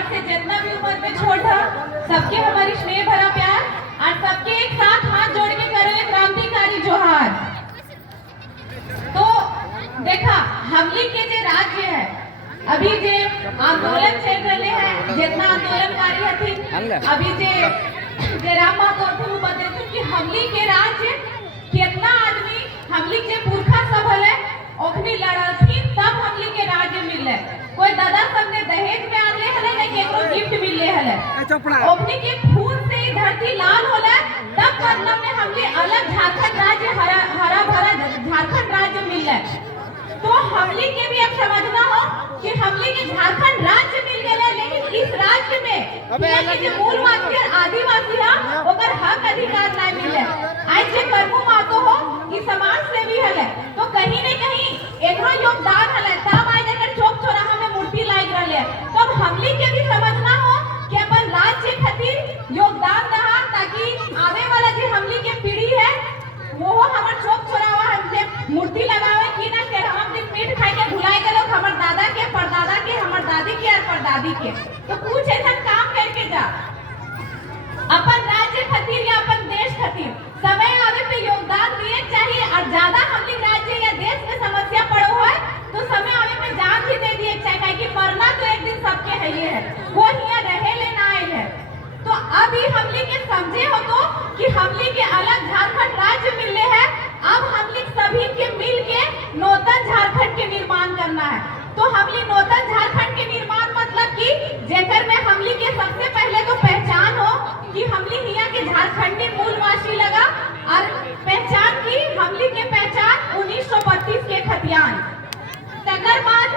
बराबर से जितना भी उम्र में छोटा सबके हमारी स्नेह भरा प्यार और सबके एक साथ हाथ जोड़ के करे क्रांतिकारी जोहार। तो देखा हमली के जे राज्य है अभी जे आंदोलन चल रहे हैं जितना आंदोलनकारी हथिन अभी जे राम महतो बतेतु कि हमली के राज्य कितना आदमी हमली के पुरखा सब हले ओखनी लड़लथी तब हमली के राज्य मिले। कोई दादा सब ने दहेज में आले हले नहीं केकरो गिफ्ट मिले हले ओखनी के खून से धरती लाल होले तब मतलब में हमली अलग झारखंड राज्य हरा भरा झारखंड राज्य मिले। तो हमली के भी अब समझना हो कि हमली के झारखंड राज्य मिल गए लेकिन इस राज्य में जो मूलवासी और आदिवासी है ओकर हक अधिकार नहीं मिले। आज जे कर्मू मातो हो कि समाज सेवी हले तो कहीं न कहीं एकरो योगदान हले तब आज अगर चौक चौराहा में मूर्ति लाग रहले तब हमली के भी समझना हो कि अपन राज्य खातिर योगदान दहा ताकि आने वाला जो हमली के पीढ़ी है वो हमर चौक चौराहा हमसे मूर्ति लगावे कि ना के हम दिन मीट खाए के भुलाए गए लोग हमर दादा के परदादा के हमर दादी के और परदादी के। तो कुछ ऐसा काम करके जा अपन राज्य खातिर या अपन देश खातिर समय आवे पे योगदान दिए चाहिए और ज्यादा हमली राज्य या देश में समस्या पड़ो है तो समय आवे पे जान भी दे दिए चाहिए कि मरना तो एक दिन सबके है ये है वो यहाँ रहे लेना आए है। तो अभी हमली के समझे हो तो कि हमली के अलग झारखंड राज्य मिलने हैं अब हमली सभी के मिल के नूतन झारखंड के निर्माण करना है। तो हमली नूतन झारखंड के निर्माण मतलब कि जेकर में हमली के सबसे पहले तो पहचान हो कि हमली हिया के झारखंडी मूलवासी लगा और पहचान की हमली के पहचान 1932 के खतियान तकर बाद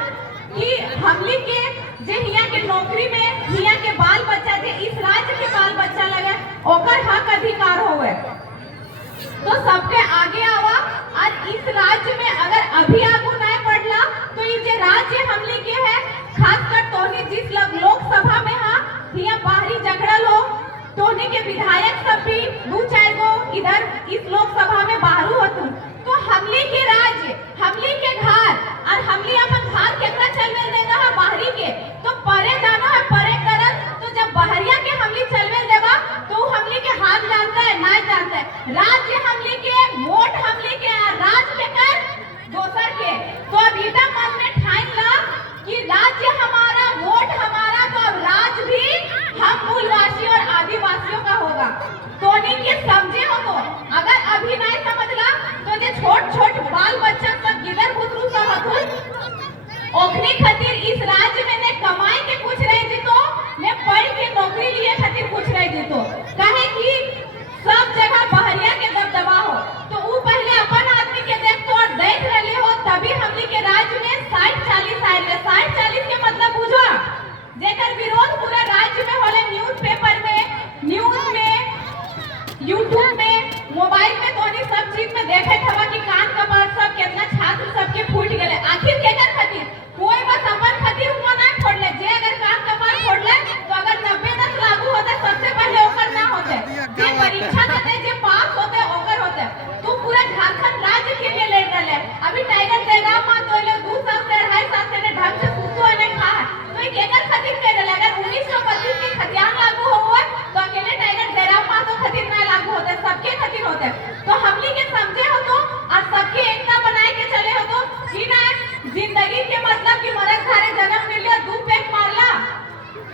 कि हमली के जे हिया के नौकरी में हिया के बाल बच्चा जे इस राज्य के बाल बच्चा लगे ओकर हक अधिकार होवे तो सबके आगे आवा और इस राज्य में अगर अभी आगू नहीं बढ़ला तो ये जे राज्य हमली के है खासकर तोहनी जिस लोकसभा में हा हिया बाहरी झगड़ा लो तोहनी के विधायक सब भी दो चार गो इधर इस लोकसभा में बाहर होतु तो हमली के राज्य हमली के घर और हमली अपन घर केकरा चलवे देना है बाहरी के तो परे जाना है परे करन तो जब बहरिया के हमली चलवे देगा तो हमली के हाथ जानता है ना जानता है राज्य हमली के वोट हमली के राज के कर दोसर के तो अब इतना मन में ठान ला कि राज्य हमारा वोट हमारा तो अब राज भी हम मूलवासी और आदिवासियों का होगा। तो के समझे हो तो अगर अभी नहीं समझला तो जे छोट छोट बाल बच्चा सब गिदर बुतरू सब हथुन ओखनी खातिर इस राज्य में ने कमाई के कुछ रह जितो ने पढ़ के नौकरी लिए खातिर कुछ रह जितो काहे कि सब जगह बहरिया के दबदबा हो तो वो पहले अपन आदमी के देख तो और देख रहे हो तभी हमनी के राज्य में 60-40 आए 60-40 के मतलब बुझो जेकर विरोध पूरा राज्य में होले न्यूज़पेपर में न्यूज में यूट्यूब में मोबाइल में तो सब चीज में देखे थवा कि कान कपार सब कितना छात्र सबके फूट गए आखिर केकर खातिर कोई बस अपन खातिर हुआ ना फोड़ले जे अगर कान कपार फोड़ले तो अगर 90-10 लागू होता सबसे पहले ओकर ना होते जे परीक्षा देते जे पास होते ओकर होते तू पूरा झारखंड राज्य के लिए लड़ रहे अभी टाइगर जयराम मान तो लोग 2 साल से 2.5 साल से ढंग से सुतो ने खा तो केकर खातिर कर रहे अगर 1925 के खतियान लागू हुआ तो अकेले टाइगर जयराम मान तो खातिर ना लागू होते सबके खातिर होते तो हमली के समझे हो तो और सबके एकता बनाए के चले हो तो कि ना जिंदगी के मतलब कि मरद घरे जन्म मिलियो 2 पेट मारला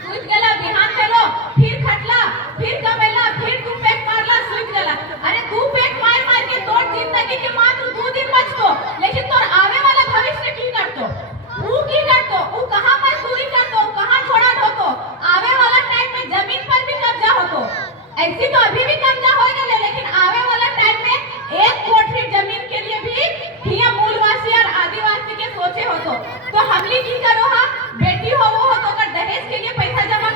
सुत गेला बिहान चलो फिर खटला फिर कमेला फिर 2 पेट मारला सुत गेला अरे 2 पेट मार मार के तोर जिंदगी के मात्र 2 दिन बचतो लेकिन तोर आवे वाला भविष्य की करतो वो की करतो वो कहां मजदूरी करतो कहां छोड़ा ढोतो आवे वाला टाइम में जमीन पर भी कब्जा होतो ऐसी तो अभी भी कब्जा हो गए लेकिन आवे वाला टाइम में 1 कोठी जमीन के लिए भी हिया मूलवासी और आदिवासी के सोचे हो तो हमली की करो हा बेटी हो वो हो तो कर दहेज के लिए पैसा जमा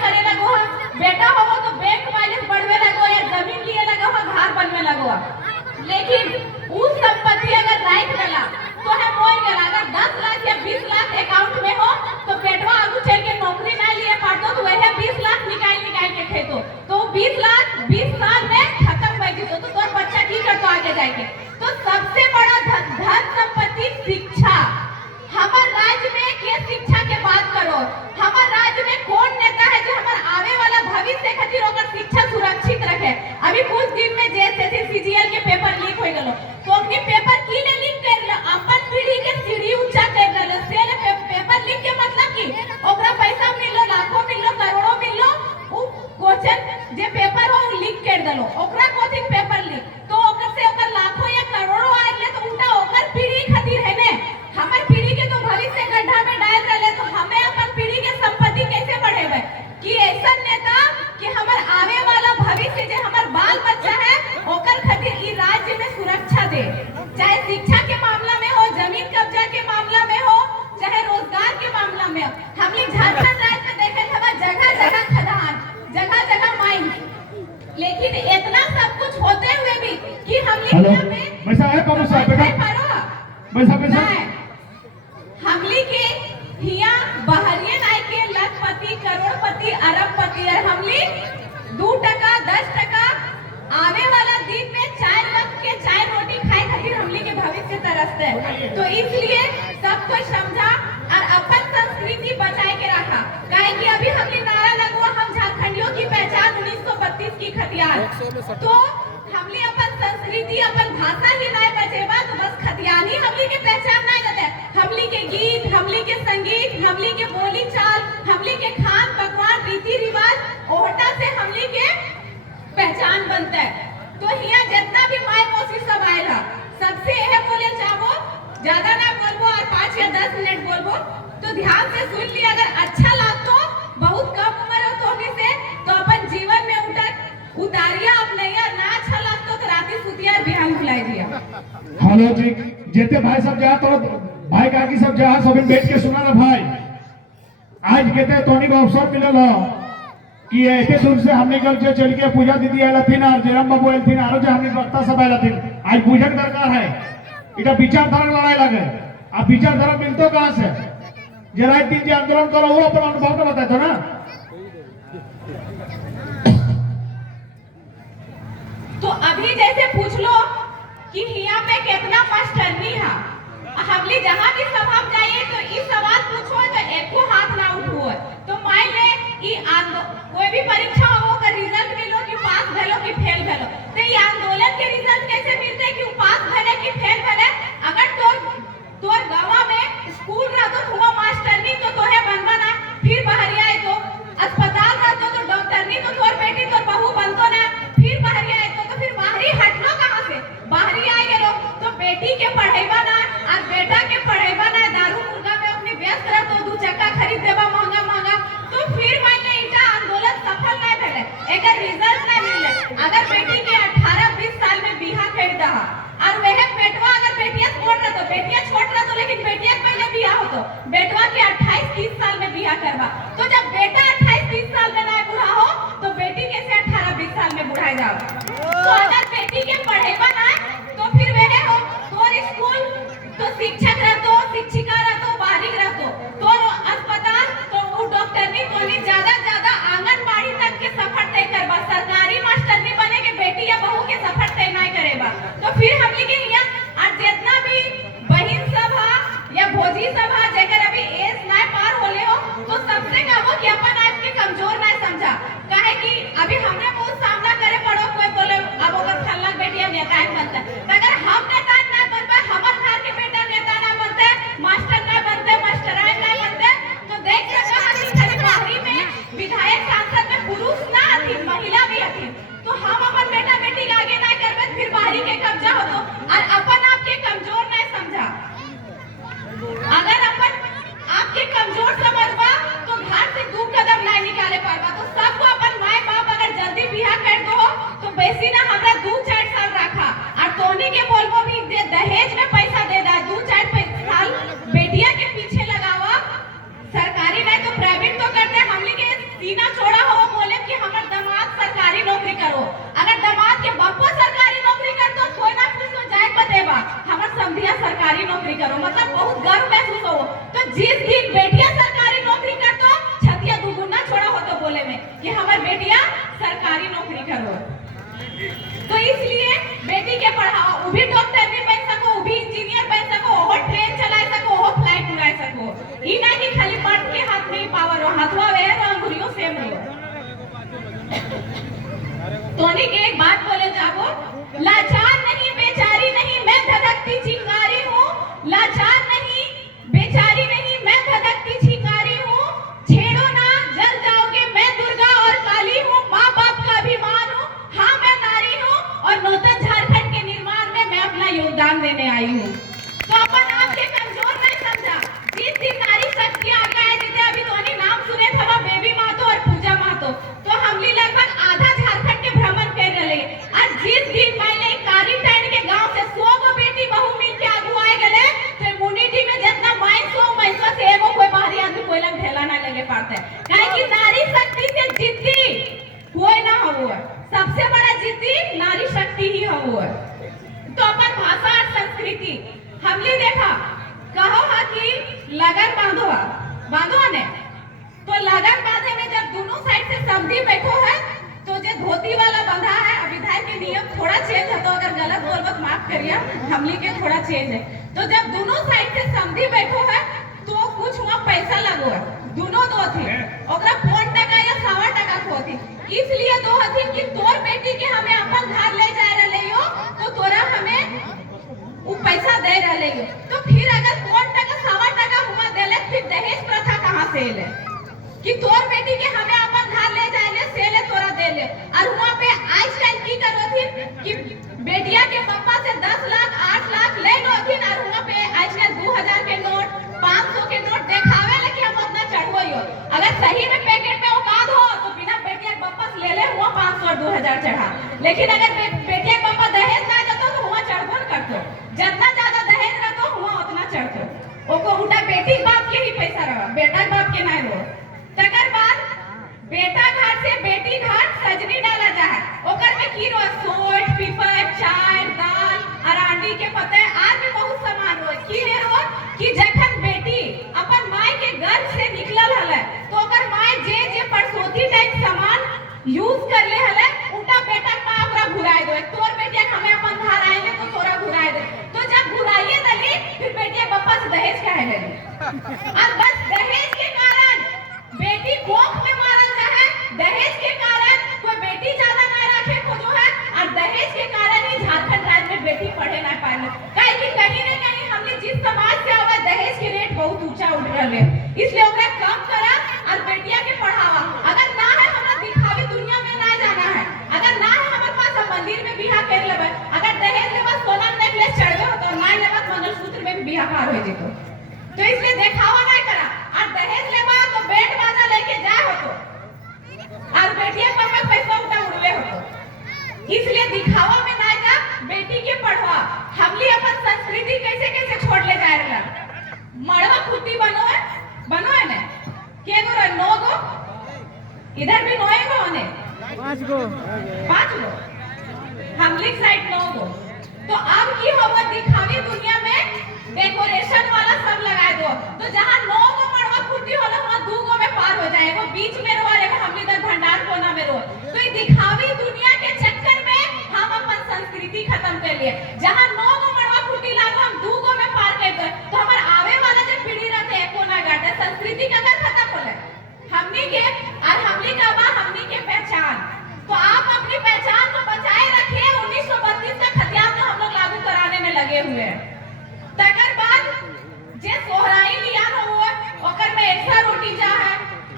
एरिया में वैसा है कौन सा बेटा वैसा वैसा हमली के हिया बहरियन आए के लखपति करोड़पति अरबपति और हमली 2% 10% आवे वाला दिन में 4 वक्त के 4 रोटी खाए खातिर हमली के भविष्य तरसते है। तो इसलिए सब कुछ समझा और अपन संस्कृति बचाए के रखा। काहे कि अभी हमली नारा लगवा हम झारखंडियों की पहचान 1932 की खतियान। तो हमली अपन संस्कृति अपन भाषा ही नहीं बचेबा तो बस खतियान ही हमली के पहचान नहीं रहते। हमली के गीत, हमली के संगीत, हमली के बोली चाल, हमली के खान पकवान रीति रिवाज ओहटा से हमली के पहचान बनता है। तो हिया जितना भी माय मौसी सब आएला सबसे यह बोले चाहो ज्यादा ना बोलबो और 5 या 10 मिनट बोलबो तो ध्यान से सुन लिया। अगर अच्छा लागतो बहुत कम उम्र हो तो भी से तो अपन जीवन में उतारिया अपनैया ना अच्छा लागतो तो राती सुतिया बिहान भुलाई दिया। हेलो जी जेते भाई सब जा तो भाई काकी सब जा सब बैठ के सुना ना भाई। आज कहते तोनी को अवसर मिलल हो कि एके दूर से हमने कल जो चल के पूजा दीदी आला थीन और जयराम बाबू आयल थीन आरो जो हमने वक्ता सब आला थीन आज पूजन दरकार है। इटा विचारधारा लड़ाई लगे आप विचारधारा मिलतो कहां से जरा 3 दिन आंदोलन करो वो अपन अनुभव तो बताए तो ना। तो अभी जैसे पूछ लो कि हिया में कितना मास्टरनी है हमली जहां भी सभा में जाइए तो इस सवाल पूछो तो एको हाथ ना उठो। तो मान ले कि कोई भी परीक्षा हो का रिजल्ट मिलो कि पास भेलो कि फेल भेलो तो ये आंदोलन के रिजल्ट कैसे मिलते कि पास भेले कि फेल भेले। अगर तोर गांव में स्कूल रहतो तो मास्टरनी तो तोहे बनबा ना फिर बहरिया आए तो अस्पताल रहतो तो डॉक्टरनी तो तोर बेटी तोर बहू बनतो ना फिर बहरिया आए तो फिर बाहरी हटलो कहां से बाहरी आए गेलो तो बेटी के पढ़ाईबा ना और बेटा के पढ़ाईबा ना दारू मुर्गा में अपने व्यस्त रहतो 2 चक्का खरीद देबा महंगा महंगा तो फिर मैंने इटा आंदोलन सफल नहीं भेले एकर रिजल्ट नहीं मिले। अगर बेटी के 18-20 साल में बिहा कर दा और वह बेटवा अगर बेटिया छोड़ रहा तो बेटिया छोड़ रहा तो लेकिन बेटिया पहले बिहा होतो बेटवा के 28-30 साल में बिहा करवा तो जब बेटा 28-30 साल में ना बूढ़ा हो तो बेटी कैसे 18-20 साल में बुढ़ाई जाओ। तो अगर बेटी के पढ़ेबा ना तो फिर वह हो तोर स्कूल तो शिक्षक रहतो शिक्षिका रहतो बाहरी रहतो तोर अस्पताल तो वो डॉक्टरनी कोनी ज्यादा आंगनबाड़ी तक के सफर तय करबा सरकारी मास्टरनी बने के बेटी या बहू के सफर तय नहीं करेबा। तो फिर हम लिखे यहाँ और जितना भी बहन सभा या भोजी सभा जेकर अभी एज नहीं पार होले हो तो सबसे कहो कि अपन आप के कमजोर नहीं समझा। काहे कि अभी हमने बहुत सामना करे पड़ो कोई बोले अब अगर फल्ला बेटिया नेता बनता अगर हम नेता ना बन पाए हमर घर के बेटा नेता ना बनते मास्टर ना बनते मास्टराइन ना बनते तो देख सका हनी खाली बाहरी में विधायक सांसद में पुरुष ना थी महिला भी थी तो हम अपन बेटा बेटी के आगे ना करबे फिर बाहरी के कब्जा होतो और अपन आप के कमजोर नहीं समझा। अगर अपन आपके कमजोर समझबा तो घर से 2 कदम नहीं निकाले पाएगा। तो सबको अपन माय बाप अगर जल्दी बियाह कर दो तो बेसी ना हमरा 2-4 साल रखा और तोनी के बोलबो भी दहेज में पैसा दे दा 2-4 साल बेटिया के पीछे लगावा सरकारी नहीं तो प्राइवेट तो करते हमली के सीना छोड़ा हो बोले कि हमर दामाद सरकारी नौकरी करो। अगर दामाद के बापो सरकारी नौकरी करतो कोई ना कुछ तो जाए बतेबा हमर समधिया सरकारी नौकरी करो मतलब बहुत गर्व महसूस हो। तो जिस दिन बेटिया सरकारी नौकरी करतो छतिया दुगुना छोड़ा हो तो बोले में कि हमर बेटिया सरकारी नौकरी करो। तो इसलिए बेटी के पढ़ाओ वो भी डॉक्टर भी बन सको वो भी इंजीनियर बन सको वो ट्रेन चला सको वो फ्लाइट उड़ा सको ई नहीं कि खाली पढ़ के हाथ में पावर हो हाथवा वे और अंगुलियों सेम हो। तोनी के एक बात बोले जाबो लाचार नहीं बेचारी नहीं मैं धधकती चिंगारी हूँ लाचार नहीं बेचारी नहीं मैं धधकती चिंगारी हूँ छेड़ो ना जल जाओगे मैं दुर्गा और काली हूँ माँ बाप का अभिमान हूँ हाँ मैं नारी हूँ और नूतन झारखंड के निर्माण में मैं अपना योगदान देने आई हूँ। तो अपन आपके कमजोर नहीं समझा जिस दिन नारी शक्ति आगे आए जैसे अभी तोनी नाम सुने था बेबी मातो और पूजा मातो तो हमली लगभग आधा झारखंड के भ्रमण कर रहे और जिस दिन मैंने थोड़ा चेंज है, तो अगर गलत बोलबत माफ करिए, हमली के थोड़ा चेंज है। तो जब दोनों साइड से समझी बैठो है तो कुछ वहाँ पैसा लगो है, दोनों दो थी, ओकरा 4 टका या 1.25 टका को थी, इसलिए दो हथी कि तोर बेटी के हमें अपन घर ले जा रहे हो तो तोरा हमें वो पैसा दे रहे हो। तो फिर अगर 4 टका 1.25 टका हुआ देले, फिर दहेज प्रथा कहाँ से ले कि तोर बेटी के हमें अपन घर ले जाए से ले तोरा दे ले। और वहाँ पे आज कल की करो थी कि बेटिया के पापा से 10 लाख 8 लाख ले लो थी, और वहाँ पे आज कल 2000 के नोट 500 के नोट देखावे लेके हम अपना चढ़ो हो। अगर सही में पैकेट में औकात हो तो बिना बेटिया के वापस ले ले हुआ 500 और 2000 चढ़ा, लेकिन अगर बेटिया के पापा दहेज ना देतो तो हुआ चढ़बो न करतो, जितना ज्यादा दहेज रहतो हुआ उतना चढ़तो, ओको उल्टा बेटी बाप के ही पैसा रहा, बेटा बाप के ना हो। तकर बाद बेटा घर से बेटी घर सजनी डाला जाए, ओकर में की रो सोट पीपर चाय दाल अरांडी के पत्ते आज भी बहुत सामान हो की रे रो कि जखन बेटी अपन माय के घर से निकलल हले तो ओकर माय जे जे परसोती टाइप सामान यूज कर ले हले उल्टा बेटा मां ओकरा घुराए दो, तोर बेटिया हमें अपन घर आएले तो तोरा घुराए दे। तो जब घुराइए दली फिर बेटिया पापा से दहेज काहे लेली, और बस दहेज के कारण बेटी कोख में मारल जाए, दहेज के कारण कोई बेटी ज्यादा ना रखे खोजो है, और दहेज के कारण ही झारखंड राज्य में बेटी पढ़े ना पाए, काहे कि कहीं न कहीं हमने जिस समाज से आवे दहेज के रेट बहुत ऊंचा उठ रहले, इसलिए ओकरा कम करा और बेटिया के पढ़ावा। अगर ना है हमरा दिखावी दुनिया में ना जाना है, अगर ना है हमारे पास हम मंदिर में बियाह कर लेबे, अगर दहेज लेबे सोना नेकलेस चढ़बे हो तो ना लेबे मंगलसूत्र में भी बियाह पार हो जेतो, तो इसलिए दिखावा ना करा, और दहेज लेबा तो बैंड बाजा लेके जा होतो और बेटिया पर में पैसा उड़वे होतो, इसलिए दिखावा में ना जा, बेटी के पढ़वा। हमली अपन संस्कृति कैसे कैसे छोड़ ले जा रहा, मड़वा खुट्टी बनो है ना के गो 9 गो, इधर भी 9 गो होने 5 गो हमली साइड 9 गो। तो अब की होगा दिखावी दुनिया में डेकोरेशन वाला सब लगा दो, तो जहाँ 9 गो मड़वा खुट्टी होला वहाँ 2 गो में पार हो जाए, वो बीच में रो और हमली इधर भंडार कोना में रो। तो ये दिखावी दुनिया के चक्कर में हम अपन संस्कृति खत्म कर लिए, जहाँ 9 गो मड़वा खुट्टी लागो हम 2 गो में पार कर दो, तो हमारे आवे वाला जो पीढ़ी रहते हैं कोना गाटे संस्कृति का अगर खत्म हो जाए हमनी के, और हमनी का बा हमनी के पहचान, तो आप अपनी पहचान को बचाए रखिए। 1932 का खतियान तो हम लोग लागू कराने में लगे हुए हैं। तकर बाद जे सोहराई लियान हो ओकर में एकसा रोटी जा है,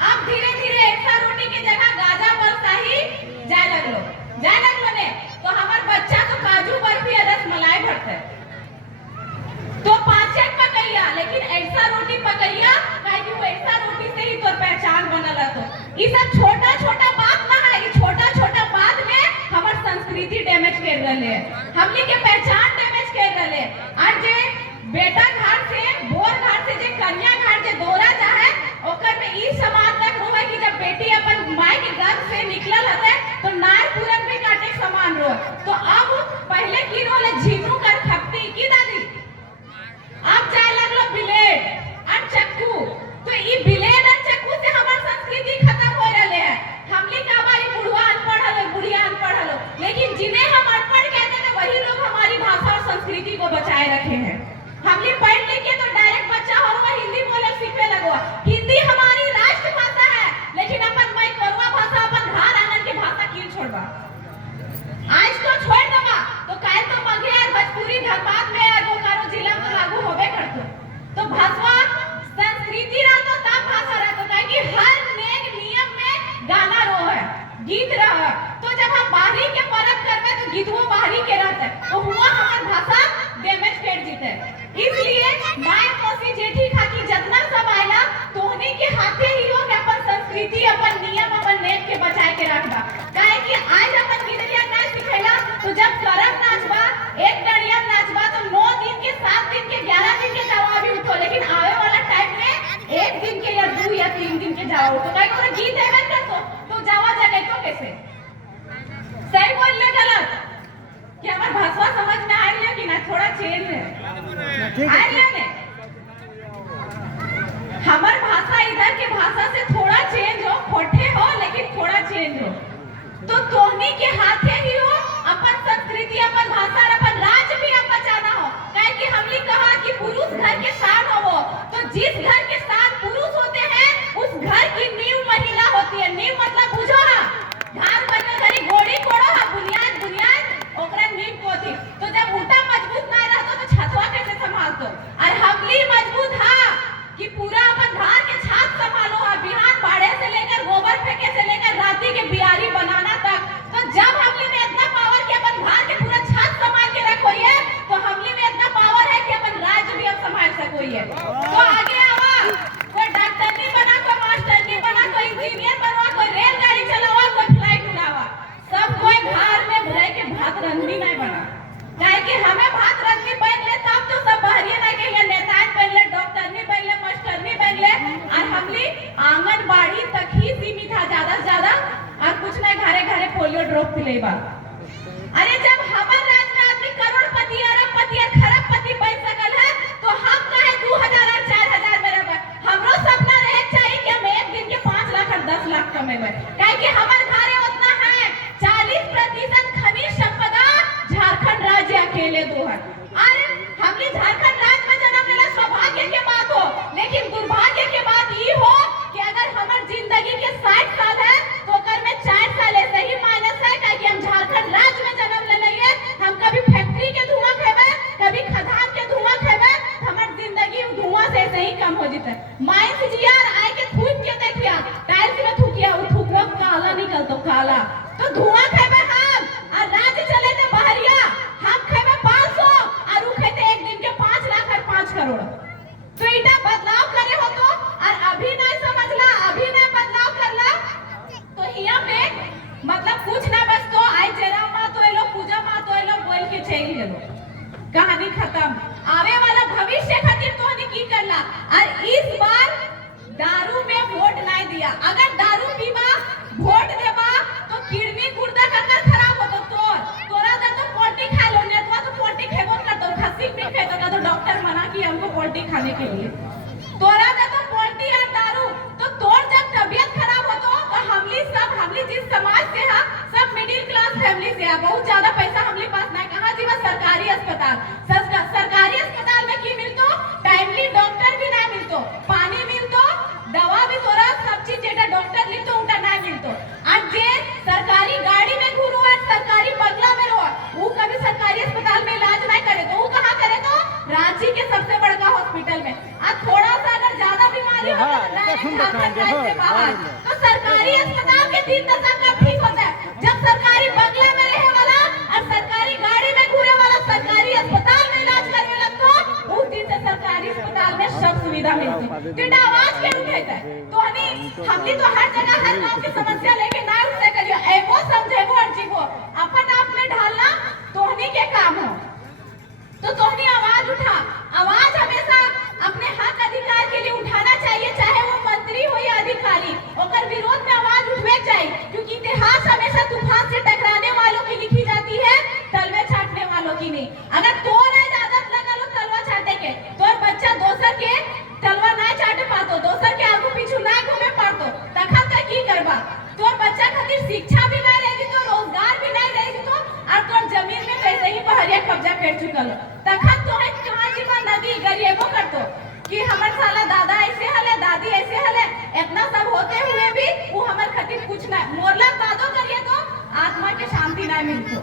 अब धीरे धीरे एकसा रोटी की जगह गाजा बरसाही जाए लगलो ने, तो हमार बच्चा तो काजू बर्फी और रसमलाई भरते, तो 5 पकैया, लेकिन ऐसा रोटी पकैया काहे कि वो ऐसा रोटी से ही तोर पहचान बनल रहतो। ई सब छोटा छोटा बात ना है, ई छोटा छोटा बात में हमार संस्कृति डैमेज कर रहले है, हमनी के पहचान डैमेज कर रहले। आज जे बेटा घर से बोर घर से जे कन्या घर जे दौरा जाए ओकर में ई समाज तक होवे कि जब बेटी अपन माय के घर से निकलल हते तो नार पूरन में काटे समान रो, तो अब पहले की रोले झिनू कर खपती की दादी, अब जाए लगलो ब्लेड और चक्कू, तो ई ब्लेड और चक्कू से हमार संस्कृति खत्म हो रहले है। हमली का हमारी बुढ़वा अनपढ़ हलो बुढ़िया अनपढ़ हलो, लेकिन जिन्हें हम अनपढ़ कहते हैं वही लोग हमारी भाषा और संस्कृति को बचाए रखे हैं। हमने पढ़ लिख के तो डायरेक्ट बच्चा हो रहा हिंदी बोले सीखने लगवा, हिंदी हमारी राष्ट्रभाषा है, लेकिन अपन मई करवा भाषा अपन घर आंगन की भाषा क्यों छोड़वा, आज तो छोड़ दबा तो काहे तो मगहिया भोजपुरी धनबाद में और बोकारो जिला में लागू होबे करतो, तो भाषा संस्कृति रहतो तब भाषा रहतो, काहे कि हर नेक नियम में गाना रो है गीत रह, तो जब हम बाहरी के परब करबे तो गीतवो बाहरी के रहते, तो हुआ हमार भाषा डैमेज कर जीते। इसलिए माय मौसी जेठी खाकी जितना सब आया तोहनी के हाथे ही हो कि अपन संस्कृति अपन नियम अपन नेक के बचाए के रखबा, काहे कि आज अपन गिरलिया ना सिखेला तो जब करम नाचबा एक डरिया नाचबा तो 9 दिन के 7 दिन के 11 दिन के जावा भी उठो, लेकिन आवे वाला टाइम में 1 दिन के या 2 या 3 दिन के जावा उठो, काहे कि गीत एवे करतो तो जावा जगह तो कैसे सही बोल ले गलत कि हमार भाषा समझ में आ रही है कि ना, थोड़ा चेंज है आ रही है ने हमार भाषा इधर के भाषा से थोड़ा चेंज हो, खोटे हो लेकिन थोड़ा चेंज हो, तो तोहनी के हाथे ही हो अपन संस्कृति संस्कृति, अपन भाषा और अपन राज्य भी हम बचाना हो। काहे कि हमने कहा कि पुरुष घर के शान हो, तो जिस घर के शान पुरुष होते हैं उस घर की नींव महिला होती है। नींव मतलब बुझो ना, घर बनने घरी गोड़ी कोड़ो हा, बुनियाद बुनियाद ओकरा नींव को थी। तो जब ऊंटा मजबूत ना रहतो तो छतवा कैसे संभालतो? और हमली मजबूत हा कि पूरा अपन घर के छत संभालो हा, बिहान बाड़े से लेकर गोबर फेंके से लेकर राती के बियारी बनाना तक। तो जब हमली में इतना पावर कि अपन घर के पूरा छत संभाल के रखोइए, तो हमली में इतना पावर है कि अपन राज्य भी अब संभाल सकोइए। तो आगे आवा, कोई डॉक्टर नहीं बना, कोई मास्टर नहीं बना, कोई इंजीनियर बनवा, कोई रेलगाड़ी चलावा, कोई फ्लाइट उड़ावा, सब कोई घर में रह के भात रंधनी नहीं बना। काहे कि हमें भात रंधनी बन ले तब तो सब बहरिया ना के नेता बन ले, डॉक्टर नहीं बन ले, मास्टर नहीं बन ले, और हमली आंगनबाड़ी तक ही सीमित था ज्यादा से ज्यादा, और कुछ नहीं घरे घरे पोलियो ड्रॉप पिलेबा। अरे जब हमारे राज्य में आदमी करोड़पति, अरबपति और खरबपति बन सकल है, तो हम काहे 2000 और 4000 में रहबे? हमरो सपना रहे चाहिए कि हम एक दिन के 5 लाख और 10 लाख कमेबे। काहे कि हमारे घरे उतना है, 40% खनिज संपदा झारखंड राज्य अकेले दो है। अरे हमने झारखंड राज्य में जन्म लेना सौभाग्य के बात हो, लेकिन दुर्भाग्य के बात ये हो कि अगर हमारी जिंदगी के 60 साल है तो अगर में 4 साल ऐसे ही माइनस है। काहे कि हम झारखंड राज्य में जन्म ले लिए, हम कभी फैक्ट्री के धुआं खेबे, कभी खदान के धुआं खेबे, हमारी जिंदगी धुआं से ऐसे ही कम हो जीते। माइंस जी यार आए के थूक के देखिया, टाइल्स में थूकिया, वो थूकवा काला निकलतो काला, तो धुआं खेबे हम, और राज्य चले थे बहरिया, हम खेबे 500 और वो खेते एक दिन के 5 लाख और 5 करोड़। तो इटा बदलाव करे हो तो, और अभी नहीं समझला, अभी नहीं बदलाव करला, तो हिया में मतलब कुछ ना बस तो आई जरा माँ तो लोग पूजा माँ तो लोग बोल के चल गेलो, कहानी खत्म। आवे वाला भविष्य खातिर तो हनी की करला, और इस बार दारू में वोट नहीं दिया। अगर दारू पीबा वोट देबा तो किडनी गुर्दा ककर खराब होतो, तोरा दे तो पोल्ट्री खा लो, नेतवा तो पोल्ट्री खेबो करतो, खस्सी मीट खेतो का तो डॉक्टर मना किया हमको पोल्ट्री खाने के लिए। तोरा दे तो पोल्ट्री और दारू, तो तोर जब तबीयत खराब होतो तो हमली जिस समाज से है सब मिडिल क्लास फैमिली से है, बहुत ज्यादा पैसा हमली पास नहीं। कहां जीवा? सरकारी अस्पताल। सरकारी अस्पताल में की मिलतो? टाइमली डॉक्टर भी नहीं मिलतो, पानी मिलतो, दवा भी तोरा सब चीज जेटा डॉक्टर लिखतो उटा नहीं मिलतो। और जे सरकारी गाड़ी में घूरो है, सरकारी बंगला में रहो, वो कभी सरकारी अस्पताल में इलाज नहीं करे, तो वो कहां करे? तो रांची के सबसे बड़का हॉस्पिटल में। और थोड़ा सा अगर ज्यादा बीमारी हो तो डायरेक्ट झारखंड राज्य से बाहर। तो सरकारी अस्पताल के 3 दशा कब ठीक होता है? जब सरकारी बंगला में रहे वाला और सरकारी गाड़ी में घूरे वाला सरकारी अस्पताल में इलाज करने लगतो, उस दिन से सरकारी अस्पताल में सब सुविधा मिलती। तो आवाज क्यों उठाता है? तो हमनी तो हर जगह हर गांव की समस्या लेके ना उठ सकलियो, एगो समझेगो और जीवो अपन आप में ढालना तोहनी के काम हो। तो तोहनी आवाज उठा, आवाज हमेशा अपने हक अधिकार के लिए उठाना चाहिए, चाहे वो मंत्री हो या अधिकारी, ओकर विरोध में आवाज उठवे चाहिए, क्योंकि इतिहास हमेशा तूफान से टकराने वालों की लिखी जाती है, तलवे छाटने वालों की नहीं। अगर तोर आदत लगा लो तलवा छाटे के, तोर बच्चा दोसर के तलवा ना चाटे पातो, दोसर के आगू पीछू ना घूमे पातो, तखन का की करबा? तोर बच्चा खातिर शिक्षा भी नहीं रहेगी, तो रोजगार भी नहीं रहेगी, तो और तोर जमीन में वैसे ही बहरिया कब्जा कर चुकल, तखन तो है कहां जीवा? नदी गरीबो करतो कि हमर साला दादा ऐसे हले, दादी ऐसे हले, इतना सब होते हुए भी वो हमर खातिर कुछ ना मोरला दादो करिए तो आत्मा के शांति ना मिलतो।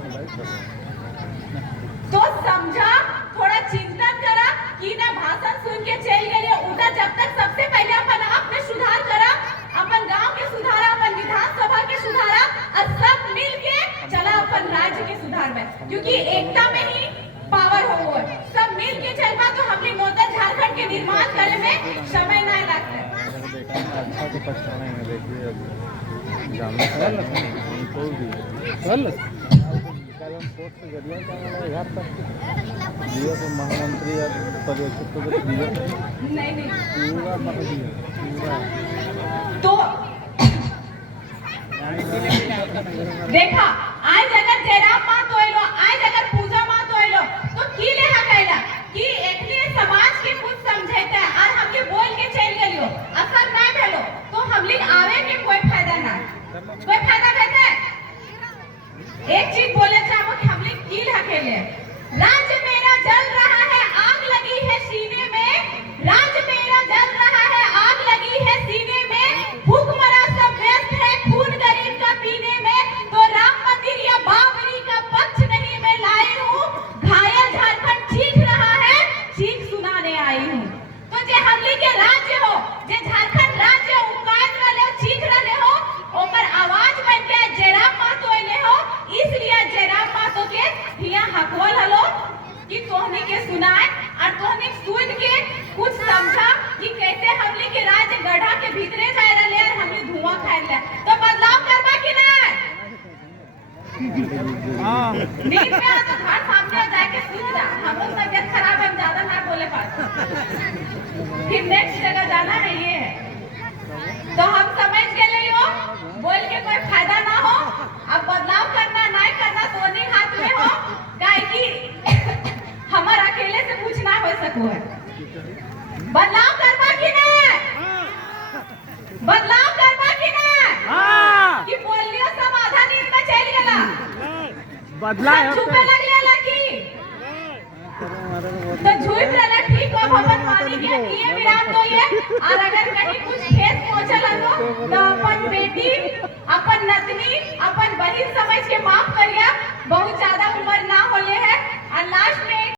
तो समझा, थोड़ा चिंतन करा कि ना भाषण सुन के चल गए उधर। जब तक सबसे पहले अपन आप में सुधार करा, अपन गांव के सुधारा, अपन विधानसभा के सुधारा, और सब मिल के चला अपन राज्य के सुधार में, क्योंकि एकता में ही पावर हो। सब मिल के चलबा तो हमने नूतन झारखंड के निर्माण करे में समय नहीं लगता। महामंत्री तो देखा आज अगर जयराम माँ तो आइलो, आज अगर पूजा माँ तो आइलो, तो की लेहा कहला कि एकने समाज के कुछ समझैते और हमके बोल के चल गेलियो, असर ना भेलो, तो हमली आवे के कोई फायदा ना, कोई फायदा भेटे। एक चीज बोले चाहो कि हमली की लेहा कोयले राज्य मेरा जल रहा है, आग लगी है सीने में, राज्य मेरा जल रहा है, आग लगी है सीने में, भूखमरा सब व्यस्त है खून गरीब का पीने में, तो राम मंदिर या बाबरी का पक्ष नहीं मैं लाई हूँ, घायल झारखंड चीख रहा है, चीख सुनाने आई हूँ। तो जे हमली के राज्य हो, जे झारखंड राज्य उकायत रहे हो, चीख रहे हो, ओकर आवाज बन के जयराम महतो अइले हो, इसलिए जयराम महतो के हिया हकवल हलो कि तोहनी के सुनाए और तोहनी सुन के कुछ समझा कि कैसे हमली के राज्य गढ़ा के भीतरे जाए रहे और हमनी धुआं खाए ले। तो बदलाव करबा कि नहीं? नींद में आ तो घर सामने जाके सुन जा, हम लोग तबियत खराब है, हम ज्यादा ना बोले पाते। फिर नेक्स्ट जगह जाना है ये है। तो हम समझ गए हो, बोल के कोई फायदा ना हो। अब बदलाव करना नहीं करना दोनों हाथ में हो, काहे कि हमार अकेले से कुछ ना हो सको है। बदलाव करबा कि नहीं? बदलाव करबा कि नहीं? कि बोलियो सब आधा नींद में चल गेला, बदला है छुपे लगले लकी तो झूठ रहला। ठीक हो भवन मानी के ये विराम दो ये, और अगर कहीं कुछ ठेस पहुंचल हो तो अपन बेटी, अपन नतनी, अपन बहन समझ के माफ करिया, बहुत ज्यादा उम्र ना होले है। और लास्ट में